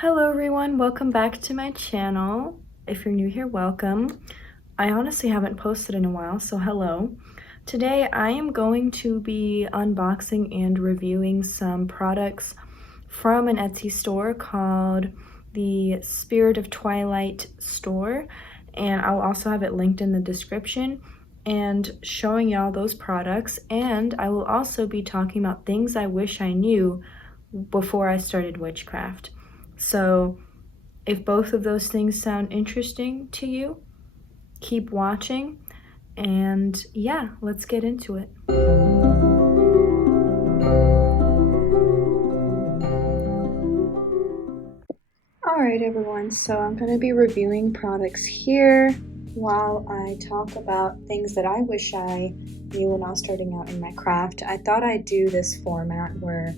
Hello everyone, welcome back to my channel. If you're new here, welcome. I honestly haven't posted in a while, so hello. Today I am going to be unboxing and reviewing some products from an Etsy store called the Spirit of Twilight store, and I'll also have it linked in the description and showing y'all those products. And I will also be talking about things I wish I knew before I started witchcraft. So if both of those things sound interesting to you, keep watching, and yeah, let's get into it. Alright everyone, so I'm going to be reviewing products here while I talk about things that I wish I knew when I was starting out in my craft. I thought I'd do this format where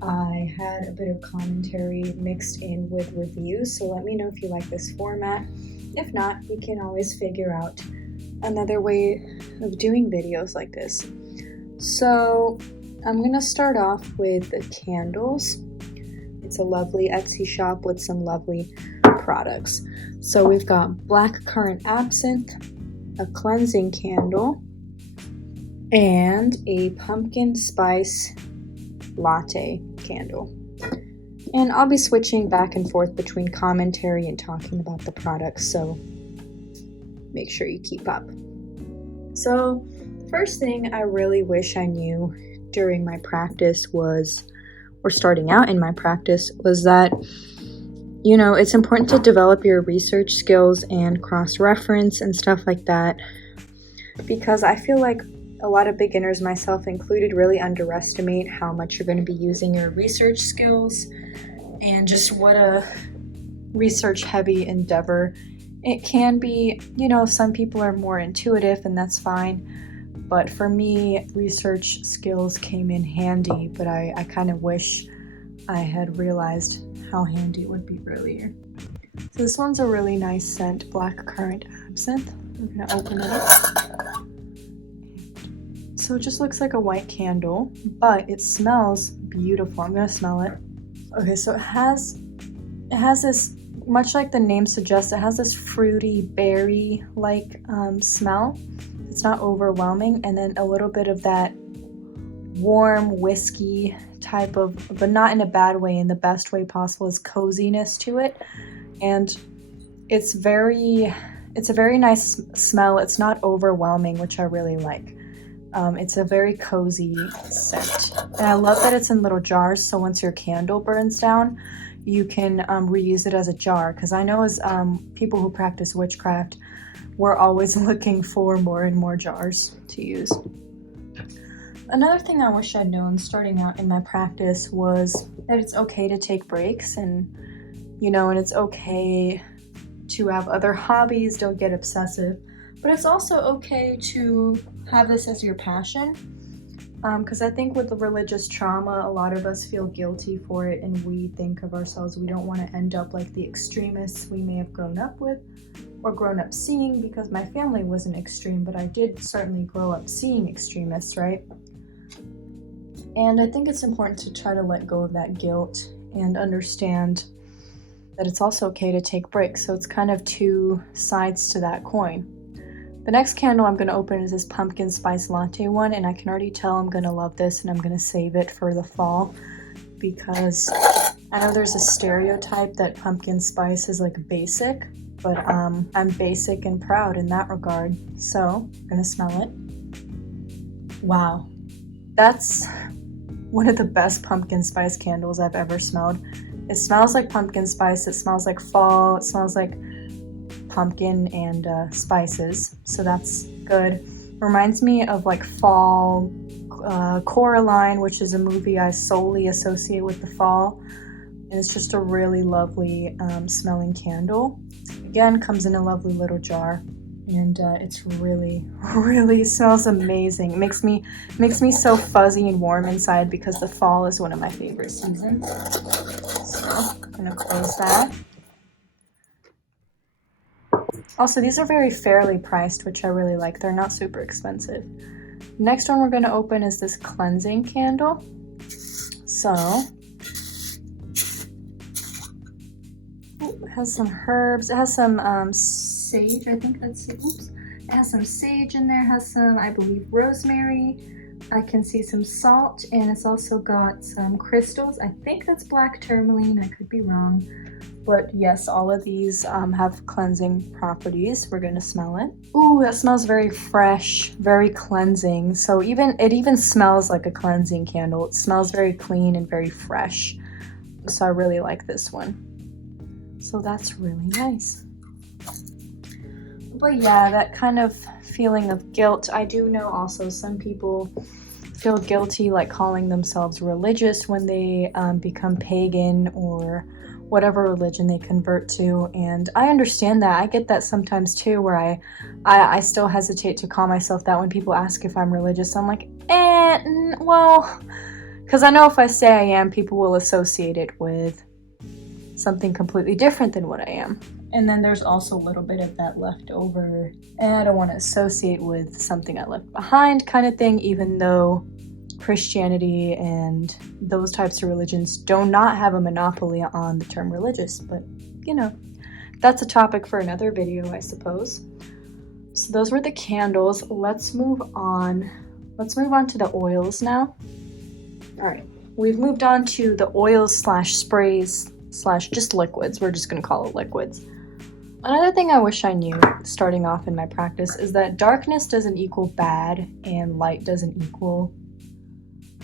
I had a bit of commentary mixed in with reviews, so let me know if you like this format. If not, we can always figure out another way of doing videos like this. So I'm going to start off with the candles. It's a lovely Etsy shop with some lovely products. So we've got black currant absinthe, a cleansing candle, and a pumpkin spice latte candle. And I'll be switching back and forth between commentary and talking about the products, so make sure you keep up. So the first thing I really wish I knew during my practice was, or starting out in my practice, was that, you know, it's important to develop your research skills and cross-reference and stuff like that, because I feel like a lot of beginners, myself included, really underestimate how much you're going to be using your research skills and just what a research-heavy endeavor it can be. You know, some people are more intuitive and that's fine, but for me, research skills came in handy, but I kind of wish I had realized how handy it would be earlier. So this one's a really nice scent, black currant absinthe. I'm going to open it up. So it just looks like a white candle, but it smells beautiful. I'm gonna smell it. Okay, so it has this, much like the name suggests, it has this fruity berry-like smell. It's not overwhelming, and then a little bit of that warm whiskey type of, but not in a bad way, in the best way possible, is coziness to it. And it's a very nice smell. It's not overwhelming, which I really like. It's a very cozy scent, and I love that it's in little jars, so once your candle burns down, you can reuse it as a jar, because I know as people who practice witchcraft, we're always looking for more and more jars to use. Another thing I wish I'd known starting out in my practice was that it's okay to take breaks, and you know, and it's okay to have other hobbies, don't get obsessive, but it's also okay to have this as your passion, because I think with the religious trauma, a lot of us feel guilty for it, and we think of ourselves, we don't want to end up like the extremists we may have grown up with or grown up seeing, because my family wasn't extreme, but I did certainly grow up seeing extremists, right? And I think it's important to try to let go of that guilt and understand that it's also okay to take breaks. So it's kind of two sides to that coin. The next candle I'm going to open is this pumpkin spice latte one, and I can already tell I'm going to love this, and I'm going to save it for the fall, because I know there's a stereotype that pumpkin spice is like basic, but I'm basic and proud in that regard. So I'm going to smell it. Wow, that's one of the best pumpkin spice candles I've ever smelled. It smells like pumpkin spice, it smells like fall, it smells like pumpkin and spices, so that's good. Reminds me of like fall, Coraline, which is a movie I solely associate with the fall, and it's just a really lovely smelling candle. Again, comes in a lovely little jar, and it's really smells amazing. It makes me so fuzzy and warm inside, because the fall is one of my favorite seasons. So I'm gonna close that. Also, these are very fairly priced, which I really like. They're not super expensive. Next one we're going to open is this cleansing candle. So Ooh, it has some herbs. It has some sage. I think that's it. Oops. It has some sage in there. It has some, I believe, rosemary. I can see some salt, and it's also got some crystals. I think that's black tourmaline. I could be wrong. But yes, all of these have cleansing properties. We're gonna smell it. Ooh, that smells very fresh, very cleansing. So it even smells like a cleansing candle. It smells very clean and very fresh. So I really like this one. So that's really nice. But yeah, that kind of feeling of guilt. I do know also some people feel guilty like calling themselves religious when they become pagan or whatever religion they convert to, and I understand that. I get that sometimes too, where I still hesitate to call myself that when people ask if I'm religious. I'm like, well, because I know if I say I am, people will associate it with something completely different than what I am. And then there's also a little bit of that leftover, and I don't want to associate with something I left behind kind of thing, even though Christianity and those types of religions do not have a monopoly on the term religious. But, you know, that's a topic for another video, I suppose. So those were the candles. Let's move on. Let's move on to the oils now. All right, we've moved on to the oils slash sprays slash just liquids. We're just going to call it liquids. Another thing I wish I knew starting off in my practice is that darkness doesn't equal bad and light doesn't equal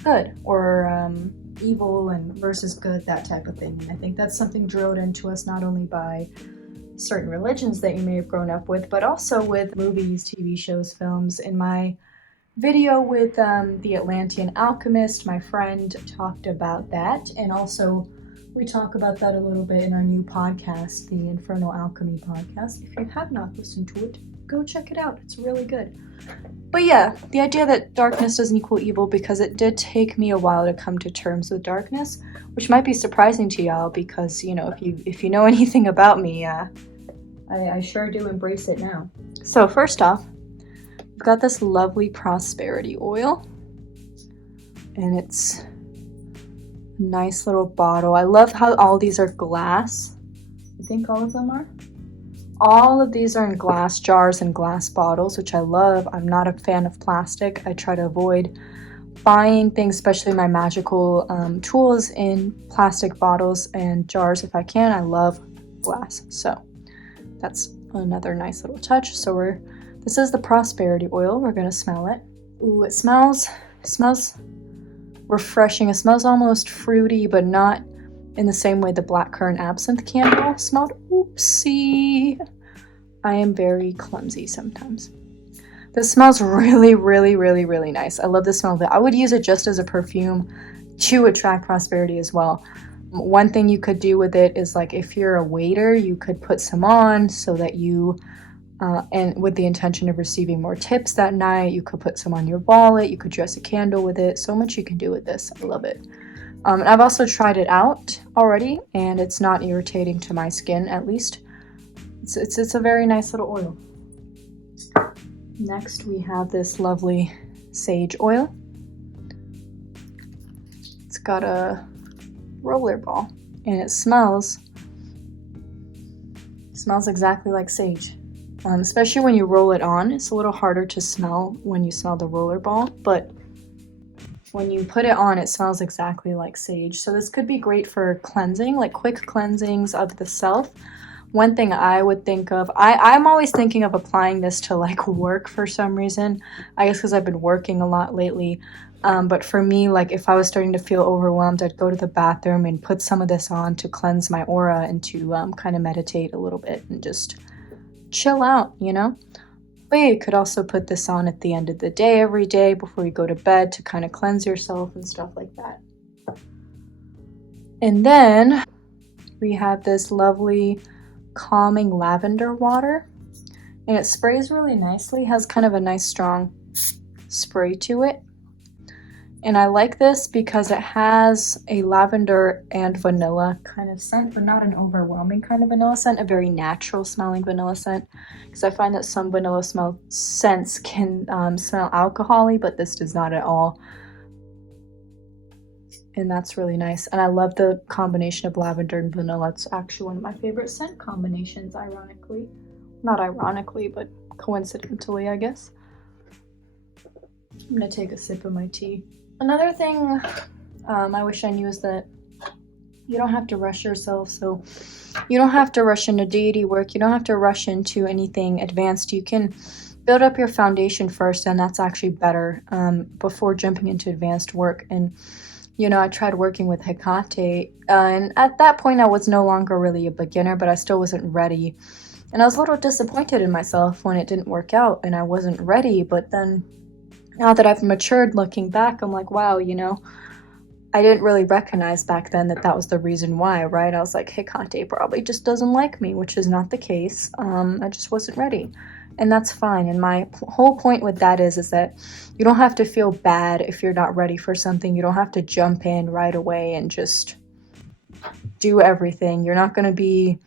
good, or evil and versus good, that type of thing. And I think that's something drilled into us not only by certain religions that you may have grown up with, but also with movies, TV shows, films. In my video with the Atlantean alchemist, my friend talked about that, and also we talk about that a little bit in our new podcast, the Infernal Alchemy podcast. If you have not listened to it, go check it out. It's really good. But yeah, the idea that darkness doesn't equal evil, because it did take me a while to come to terms with darkness, which might be surprising to y'all, because, you know, if you know anything about me, I sure do embrace it now. So first off, we've got this lovely prosperity oil, and it's a nice little bottle. I love how all these are glass. I think all of them are. All of these are in glass jars and glass bottles, which I love. I'm not a fan of plastic. I try to avoid buying things, especially my magical tools, in plastic bottles and jars if I can. I love glass. So that's another nice little touch. So this is the prosperity oil. We're gonna smell it. Ooh, it smells refreshing. It smells almost fruity, but not in the same way the black currant absinthe candle smelled. Oopsie. I am very clumsy sometimes. This smells really, really, really, really nice. I love the smell of it. I would use it just as a perfume to attract prosperity as well. One thing you could do with it is, like, if you're a waiter, you could put some on so that you, and with the intention of receiving more tips that night, you could put some on your wallet, you could dress a candle with it. So much you can do with this. I love it. And I've also tried it out already, and it's not irritating to my skin, at least. It's a very nice little oil. Next, we have this lovely sage oil. It's got a roller ball, and it smells exactly like sage. Especially when you roll it on. It's a little harder to smell when you smell the roller ball, but when you put it on, it smells exactly like sage. So this could be great for cleansing, like quick cleansings of the self. One thing I would think of, I'm always thinking of applying this to like work for some reason. I guess because I've been working a lot lately. But for me, like if I was starting to feel overwhelmed, I'd go to the bathroom and put some of this on to cleanse my aura and to kind of meditate a little bit and just chill out, you know? But yeah, you could also put this on at the end of the day, every day before you go to bed, to kind of cleanse yourself and stuff like that. And then we have this lovely calming lavender water, and it sprays really nicely, has kind of a nice strong spray to it. And I like this because it has a lavender and vanilla kind of scent, but not an overwhelming kind of vanilla scent, a very natural smelling vanilla scent. Because I find that some vanilla scents can smell alcohol-y, but this does not at all. and that's really nice. And I love the combination of lavender and vanilla. It's actually one of my favorite scent combinations, ironically. Not ironically, but coincidentally, I guess. I'm gonna take a sip of my tea. Another thing I wish I knew is that you don't have to rush yourself. So you don't have to rush into deity work. You don't have to rush into anything advanced. You can build up your foundation first, and that's actually better before jumping into advanced work. And you know, I tried working with Hecate, and at that point I was no longer really a beginner, but I still wasn't ready. And I was a little disappointed in myself when it didn't work out and I wasn't ready. But then now that I've matured, looking back, I'm like, wow, you know, I didn't really recognize back then that that was the reason why, right? I was like, Hecate probably just doesn't like me, which is not the case. I just wasn't ready. And that's fine. And my whole point with that is that you don't have to feel bad if you're not ready for something. You don't have to jump in right away and just do everything. You're not going to be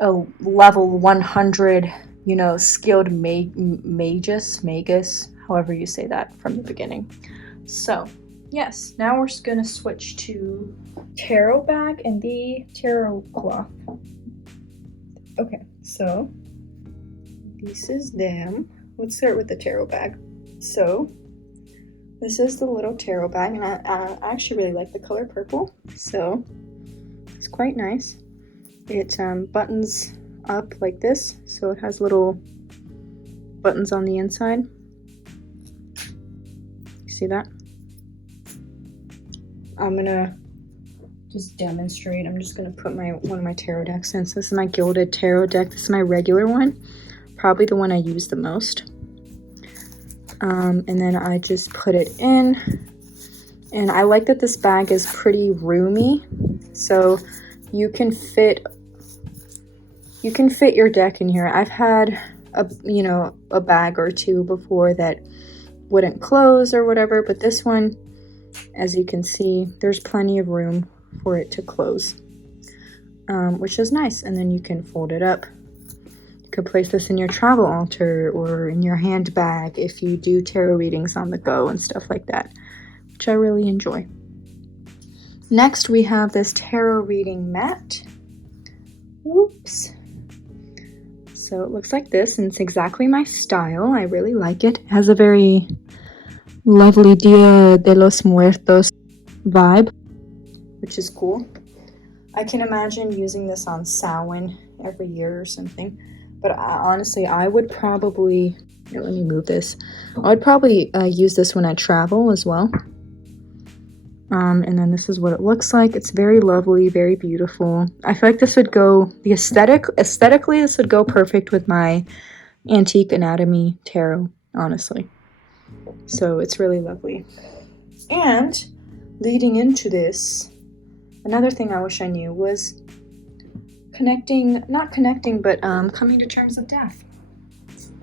a level 100, you know, skilled magus, however you say that from the beginning. So, yes, now we're just going to switch to tarot bag and the tarot cloth. Okay, so this is them. Let's start with the tarot bag. So this is the little tarot bag, and I actually really like the color purple, so it's quite nice. It buttons up like this, so it has little buttons on the inside. You see that? I'm gonna just demonstrate. I'm just gonna put one of my tarot decks in. So this is my gilded tarot deck. This is my regular one, probably the one I use the most. And then I just put it in, and I like that this bag is pretty roomy, so you can fit your deck in here. I've had a bag or two before that wouldn't close or whatever, but this one, as you can see, there's plenty of room for it to close, which is nice. And then you can fold it up. You could place this in your travel altar or in your handbag if you do tarot readings on the go and stuff like that, which I really enjoy. Next, we have this tarot reading mat. Whoops. So it looks like this, and it's exactly my style. I really like it. It has a very lovely Dia de los Muertos vibe, which is cool. I can imagine using this on Samhain every year or something. But honestly, I would probably... Here, let me move this. I would probably use this when I travel as well. And then this is what it looks like. It's very lovely, very beautiful. I feel like this would go... Aesthetically, this would go perfect with my Antique Anatomy tarot, honestly. So it's really lovely. And leading into this, another thing I wish I knew was coming to terms with death.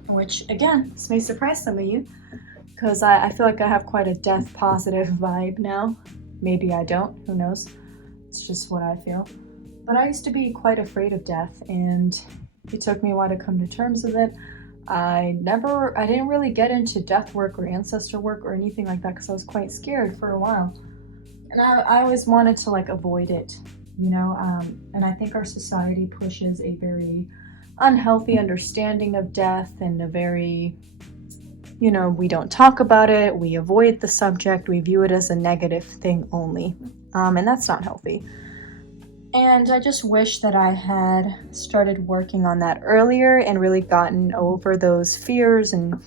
Which, again, this may surprise some of you, because I feel like I have quite a death positive vibe now. Maybe I don't, who knows? It's just what I feel. But I used to be quite afraid of death, and it took me a while to come to terms with it. I didn't really get into death work or ancestor work or anything like that because I was quite scared for a while. And I always wanted to avoid it, you know? And I think our society pushes a very unhealthy understanding of death and a very, we don't talk about it, we avoid the subject, we view it as a negative thing only. And that's not healthy. And I just wish that I had started working on that earlier and really gotten over those fears and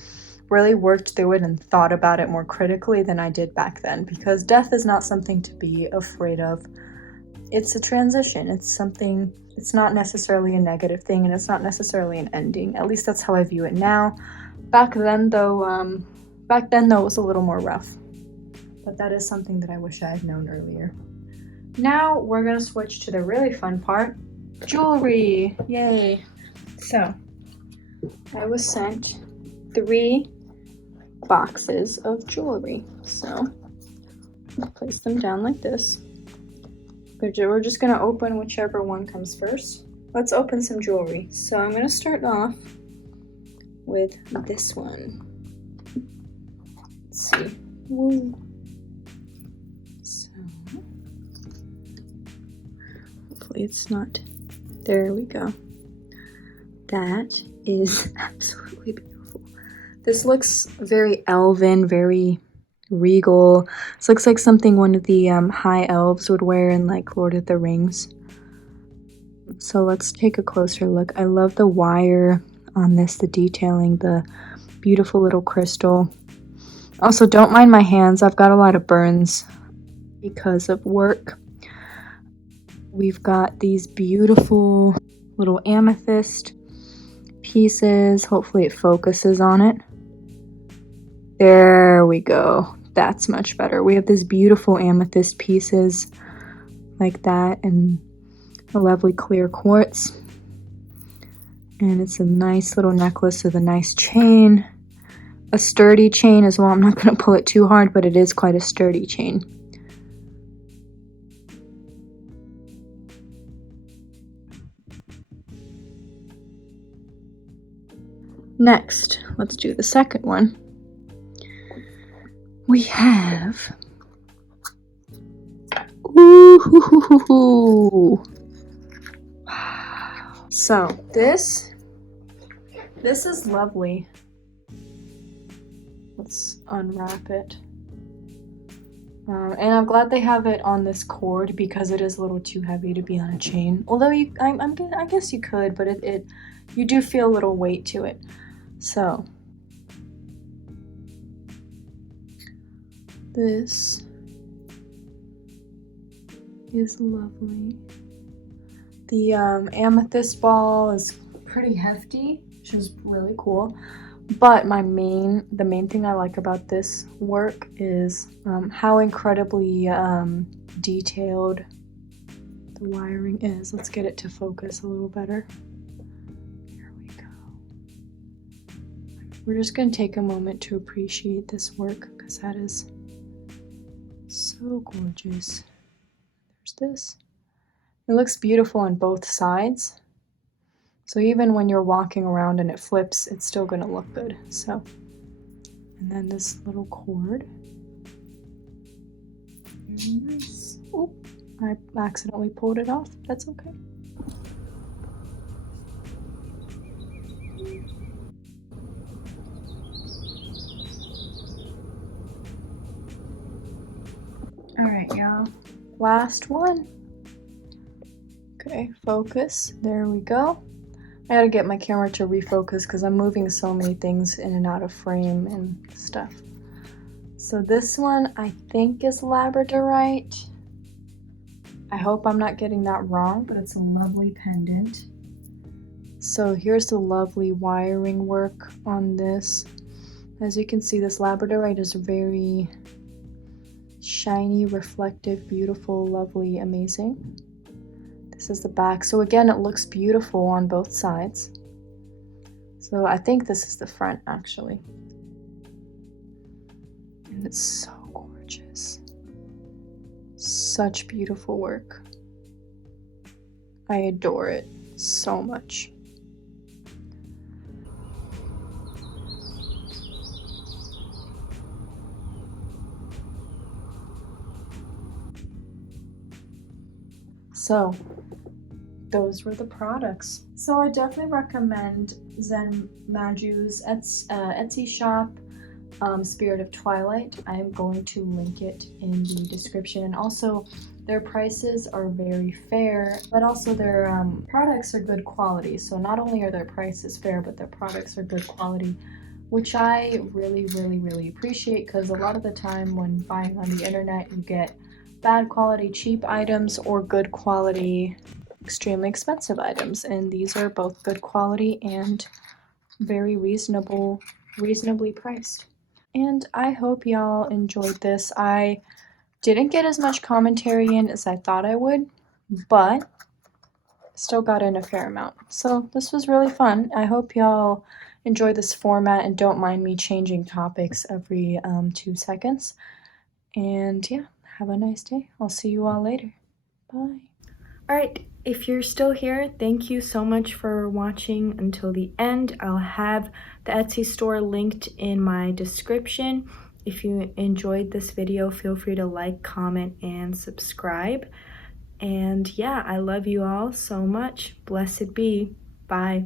really worked through it and thought about it more critically than I did back then, because death is not something to be afraid of. It's a transition. It's not necessarily a negative thing, and it's not necessarily an ending. At least that's how I view it now. Back then though, it was a little more rough. But that is something that I wish I had known earlier. Now we're going to switch to the really fun part, jewelry. Yay. So, I was sent 3 boxes of jewelry. So, I'll place them down like this. We're just going to open whichever one comes first. Let's open some jewelry. So, I'm going to start off with this one. Let's see. Woo. So, hopefully it's not. There we go. That is absolutely beautiful. This looks very elven, very regal. This looks like something one of the high elves would wear in like Lord of the Rings. So let's take a closer look. I love the wire on this, the detailing, the beautiful little crystal. Also, don't mind my hands. I've got a lot of burns because of work. We've got these beautiful little amethyst pieces. Hopefully it focuses on it. There we go. That's much better. We have these beautiful amethyst pieces like that and a lovely clear quartz. And it's a nice little necklace with a nice chain. A sturdy chain as well. I'm not going to pull it too hard, but it is quite a sturdy chain. Next, let's do the second one. We have... Ooh! Wow. So, this is lovely. Let's unwrap it. And I'm glad they have it on this cord because it is a little too heavy to be on a chain. Although I guess you could, but you do feel a little weight to it. So this is lovely. The amethyst ball is pretty hefty, which is really cool. But the main thing I like about this work is how incredibly detailed the wiring is. Let's get it to focus a little better. Here we go. We're just going to take a moment to appreciate this work because that is so gorgeous. There's this. It looks beautiful on both sides. So even when you're walking around and it flips, it's still going to look good. So, and then this little cord. Very nice. Oh, I accidentally pulled it off. That's okay. All right, y'all. Last one. Okay, focus. There we go. I gotta get my camera to refocus because I'm moving so many things in and out of frame and stuff. So this one I think is labradorite. I hope I'm not getting that wrong, but it's a lovely pendant. So here's the lovely wiring work on this. As you can see, this labradorite is very shiny, reflective, beautiful, lovely, amazing. This is the back. So again, it looks beautiful on both sides. So I think this is the front actually. And it's so gorgeous. Such beautiful work. I adore it so much. So those were the products. So I definitely recommend Zen Maju's Etsy shop, Spirit of Twilight. I am going to link it in the description. And also their prices are very fair, but also their products are good quality. So not only are their prices fair, but their products are good quality, which I really, really, really appreciate because a lot of the time when buying on the internet, you get bad quality cheap items or good quality extremely expensive items, and these are both good quality and very reasonably priced. And I hope y'all enjoyed this. I didn't get as much commentary in as I thought I would, but still got in a fair amount. So this was really fun. I hope y'all enjoy this format and don't mind me changing topics every 2 seconds. And yeah, have a nice day. I'll see you all later. Bye. Alright, if you're still here, thank you so much for watching until the end. I'll have the Etsy store linked in my description. If you enjoyed this video, feel free to like, comment, and subscribe. And yeah, I love you all so much. Blessed be. Bye.